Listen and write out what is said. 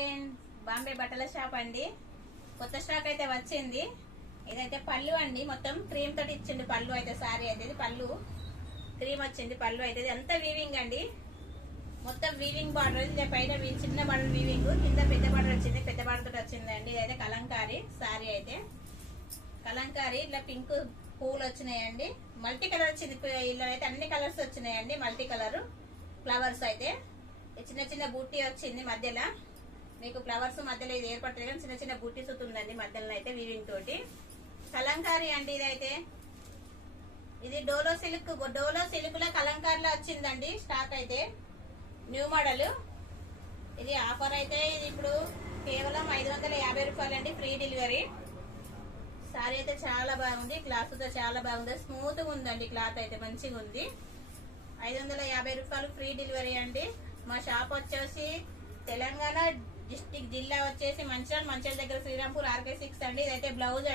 Friends, Bombay బట్టల shop అండి. కొత్త స్టాక్ అయితే వచ్చింది. ఇదైతే పళ్ళు అండి, మొత్తం క్రీమ్ తోటి ఇచ్చింది పళ్ళు అయితే. సారీ అయితే ఇది పళ్ళు క్రీమ్ వచ్చింది. పళ్ళు అయితే అంతా వీవింగ్ అండి, మొత్తం వీవింగ్ బార్డర్. ఇది పైన చిన్న బార్డర్ వీవింగ్, కింద పెద్ద బార్డర్ వచ్చింది, పెద్ద బార్డర్ తోటి వచ్చిందండి. ఇదైతే కలంకారీ సారీ అయితే. కలంకారీ ఇట్లా పింక్ పూలు వచ్చినాయండి, మల్టీ కలర్ వచ్చింది. ఇలా అయితే అన్ని కలర్స్ వచ్చినాయండి, మల్టీ కలర్ ఫ్లవర్స్ అయితే. చిన్న చిన్న బూటీ వచ్చింది మధ్యలో, మీకు ఫ్లవర్స్ మధ్యలో ఇది ఏర్పడుతుంది కానీ చిన్న చిన్న బూటీ సుత్ ఉందండి మధ్యలో అయితే వీవింగ్ తోటి. కలంకారీ అండి ఇదైతే. ఇది డోలో సిల్క్, డోలో సిల్క్ లో కలంకారీలో వచ్చిందండి స్టాక్ అయితే, న్యూ మోడల్. ఇది ఆఫర్ అయితే ఇది ఇప్పుడు కేవలం 550 రూపాయలు అండి, ఫ్రీ డెలివరీ. సారీ అయితే చాలా బాగుంది, క్లాత్ తో చాలా బాగుంది, స్మూత్ గా ఉందండి క్లాత్ అయితే, మంచిగా ఉంది. 550 రూపాయలు ఫ్రీ డెలివరీ అండి. మా షాప్ వచ్చేసి తెలంగాణ డిస్టిక్ జిల్లా వచ్చేసి మంచిర్యాల దగ్గర శ్రీరాంపూర్ RK6 అండి. ఇదైతే బ్లౌజ్